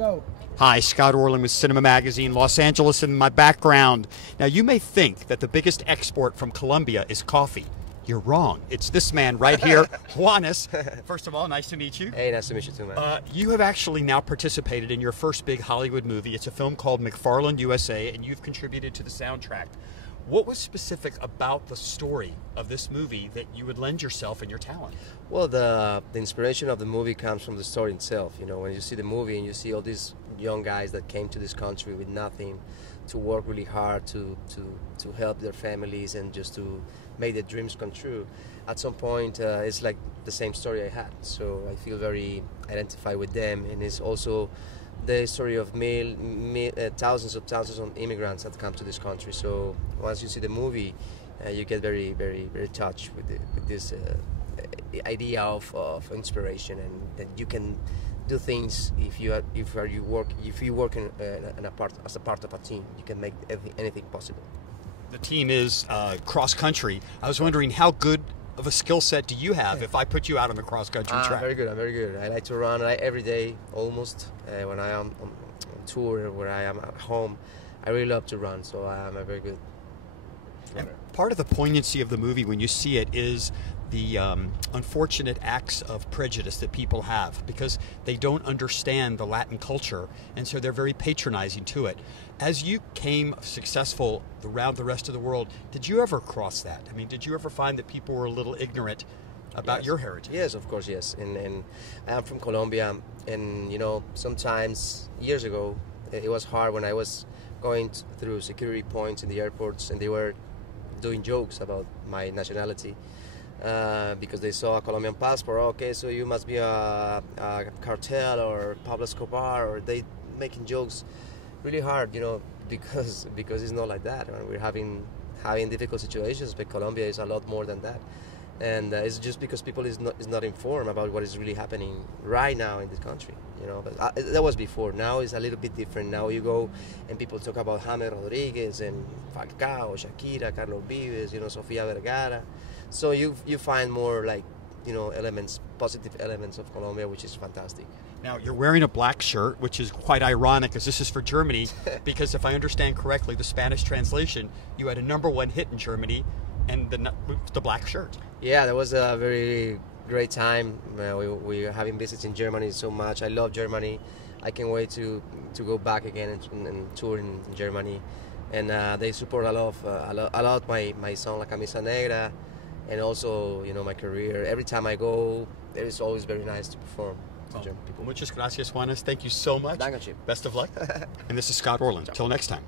Go. Hi, Scott Orlin with CINEMA-Magazin, Los Angeles in my background. Now, you may think that the biggest export from Colombia is coffee. You're wrong. It's this man right here, Juanes. First of all, nice to meet you. Hey, nice to meet you too, man. You have actually now participated in your first big Hollywood movie. It's a film called McFarland, USA, and you've contributed to the soundtrack. What was specific about the story of this movie that you would lend yourself and your talent? Well, the inspiration of the movie comes from the story itself. You know, when you see the movie and you see all these young guys that came to this country with nothing, to work really hard to help their families and just to make their dreams come true. At some point, it's like the same story I had. So I feel very identified with them, and it's also the story of thousands of immigrants that come to this country. So once you see the movie, you get very, very, very touched with this idea of inspiration, and that you can do things if you work as a part of a team. You can make anything possible. The team is cross country. I was wondering, how good of a skill set do you have if I put you out on the cross country track? Very good. I'm very good. I like to run every day almost. When I am on tour or when I am at home, I really love to run. So I am a very good runner. And part of the poignancy of the movie when you see it is the unfortunate acts of prejudice that people have because they don't understand the Latin culture, and so they're very patronizing to it. As you came successful around the rest of the world, did you ever cross that? I mean, did you ever find that people were a little ignorant about your heritage? Yes, of course, yes. And I'm from Colombia, and you know, sometimes years ago, it was hard when I was going through security points in the airports, and they were doing jokes about my nationality. Because they saw a Colombian passport. Okay, so you must be a cartel or Pablo Escobar, or they making jokes really hard, you know, because it's not like that. We're having difficult situations, but Colombia is a lot more than that, and it's just because people is not informed about what is really happening right now in this country. You know, but that was before. Now it's a little bit different. Now you go and people talk about James Rodriguez and Falcao, Shakira, Carlos Vives, you know, Sofia Vergara. So you find more, like, you know, positive elements of Colombia, which is fantastic. Now, you're wearing a black shirt, which is quite ironic, as this is for Germany, because if I understand correctly, the Spanish translation, you had a #1 hit in Germany, and the black shirt. Yeah, that was a very great time. We are having visits in Germany so much. I love Germany. I can't wait to go back again and tour in Germany. And they support a lot my song La Camisa Negra, and also, you know, my career. Every time I go, it is always very nice to perform to German people. Muchas gracias, Juanes. Thank you so much. Dankeschön. Best of luck. And this is Scott Orlin. Till next time.